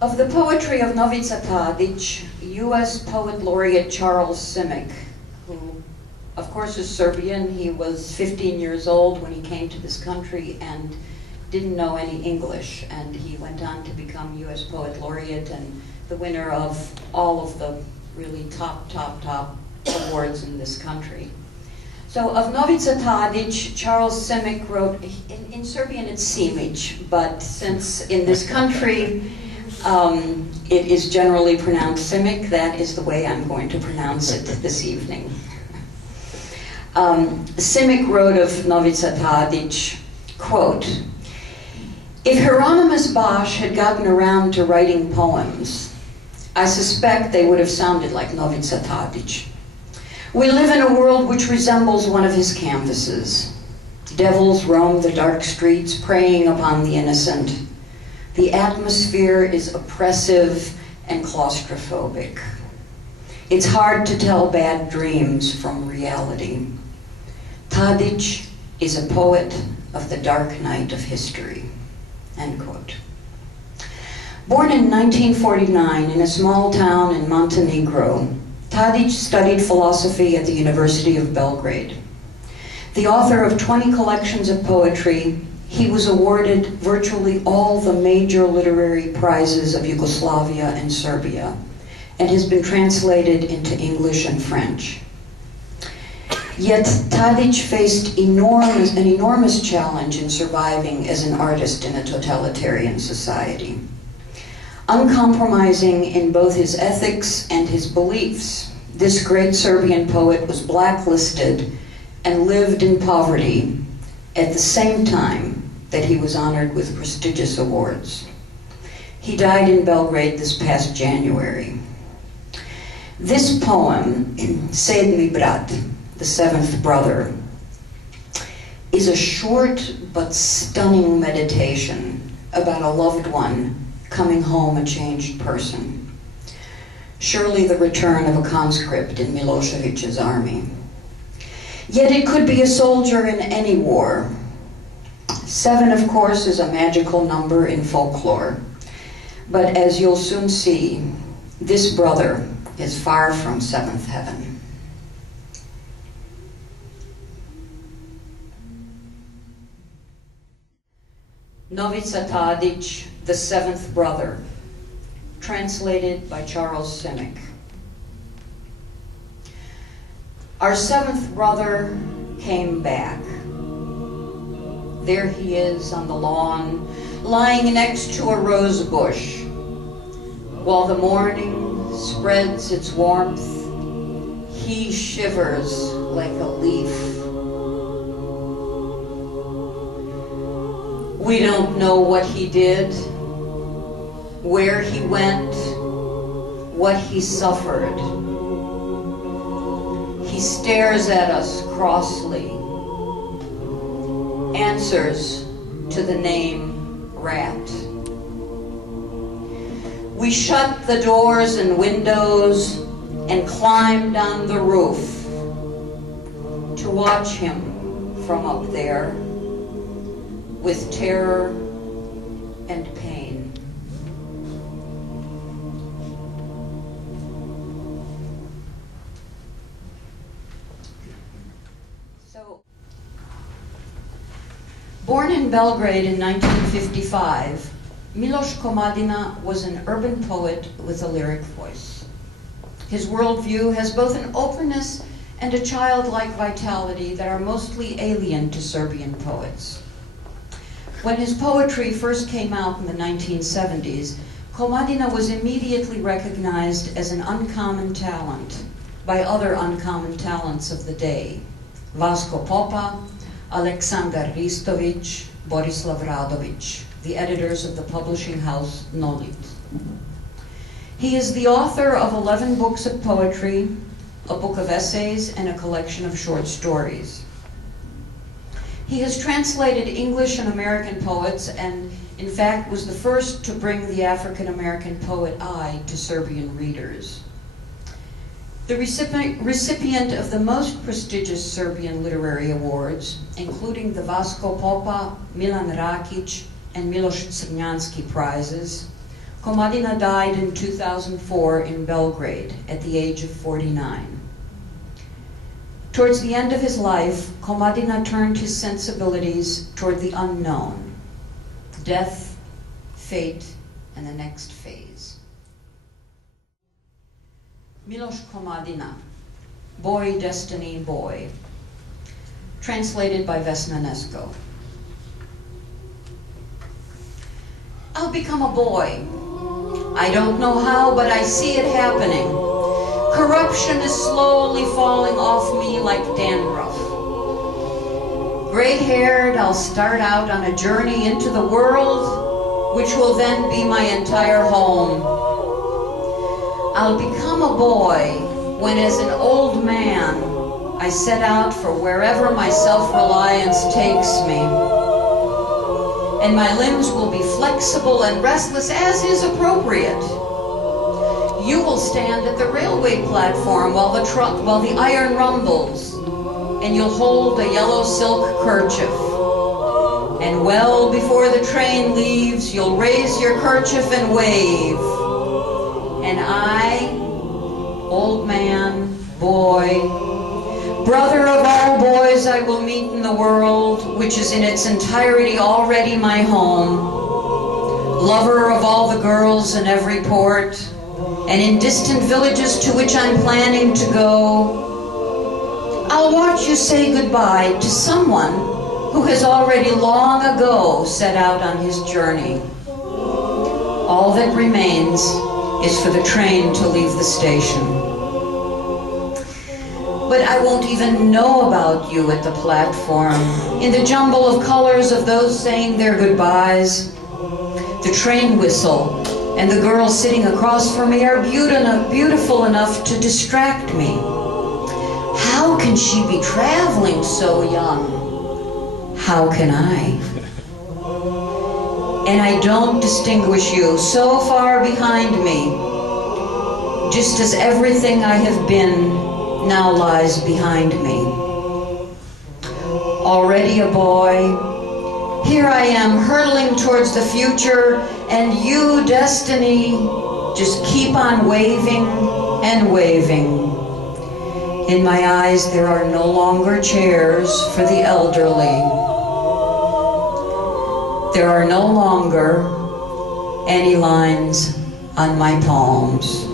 Of the poetry of Novica Tadić, U.S. Poet Laureate Charles Simic, who of course is Serbian. He was 15 years old when he came to this country and didn't know any English, and he went on to become U.S. Poet Laureate and the winner of all of the really top awards in this country. So of Novica Tadić, Charles Simic wrote, in Serbian it's Simic, but since in this country it is generally pronounced Simic, that is the way I'm going to pronounce it this evening. Simic wrote of Novica Tadić, quote, "If Hieronymus Bosch had gotten around to writing poems, I suspect they would have sounded like Novica Tadić. We live in a world which resembles one of his canvases. Devils roam the dark streets, preying upon the innocent. The atmosphere is oppressive and claustrophobic. It's hard to tell bad dreams from reality. Tadić is a poet of the dark night of history." End quote. Born in 1949 in a small town in Montenegro, Tadić studied philosophy at the University of Belgrade. The author of 20 collections of poetry, he was awarded virtually all the major literary prizes of Yugoslavia and Serbia, and has been translated into English and French. Yet Tadić faced an enormous challenge in surviving as an artist in a totalitarian society. Uncompromising in both his ethics and his beliefs, this great Serbian poet was blacklisted and lived in poverty at the same time that he was honored with prestigious awards. He died in Belgrade this past January. This poem, Sedmi brat, the seventh brother, is a short but stunning meditation about a loved one coming home a changed person. Surely the return of a conscript in Milosevic's army. Yet it could be a soldier in any war. 7, of course, is a magical number in folklore. But as you'll soon see, this brother is far from seventh heaven. Novica Tadić, the seventh brother, translated by Charles Simic. Our seventh brother came back. There he is on the lawn, lying next to a rose bush, while the morning spreads its warmth. He shivers like a leaf. We don't know what he did, where he went, what he suffered. He stares at us crossly, answers to the name Rat. We shut the doors and windows and climbed on the roof to watch him from up there with terror and pain. So, born in Belgrade in 1955, Miloš Komadina was an urban poet with a lyric voice. His worldview has both an openness and a childlike vitality that are mostly alien to Serbian poets. When his poetry first came out in the 1970s, Komadina was immediately recognized as an uncommon talent by other uncommon talents of the day: Vasko Popa, Aleksandar Ristović, Borislav Radović, the editors of the publishing house Nolit. He is the author of 11 books of poetry, a book of essays, and a collection of short stories. He has translated English and American poets, and in fact was the first to bring the African American poet I to Serbian readers. The recipient of the most prestigious Serbian literary awards, including the Vasko Popa, Milan Rakic, and Miloš Crnjanski prizes, Komadina died in 2004 in Belgrade at the age of 49. Towards the end of his life, Komadina turned his sensibilities toward the unknown, death, fate, and the next phase. Miloš Komadina, Boy, Destiny, Boy, translated by Vesna Neskow. I'll become a boy. I don't know how, but I see it happening. Corruption is slowly falling off me like dandruff. Gray-haired, I'll start out on a journey into the world, which will then be my entire home. I'll become a boy when, as an old man, I set out for wherever my self-reliance takes me. And my limbs will be flexible and restless as is appropriate. You will stand at the railway platform while the iron rumbles, and you'll hold a yellow silk kerchief. And well before the train leaves, you'll raise your kerchief and wave. And I, old man, boy, brother of all boys I will meet in the world, which is in its entirety already my home, lover of all the girls in every port, and in distant villages to which I'm planning to go, I'll watch you say goodbye to someone who has already long ago set out on his journey. All that remains is for the train to leave the station. But I won't even know about you at the platform, in the jumble of colors of those saying their goodbyes. The train whistle and the girl sitting across from me are beautiful enough to distract me. How can she be traveling so young? How can I? And I don't distinguish you, so far behind me, just as everything I have been now lies behind me. Already a boy, here I am hurtling towards the future, and you, destiny, just keep on waving and waving. In my eyes there are no longer chairs for the elderly. There are no longer any lines on my palms.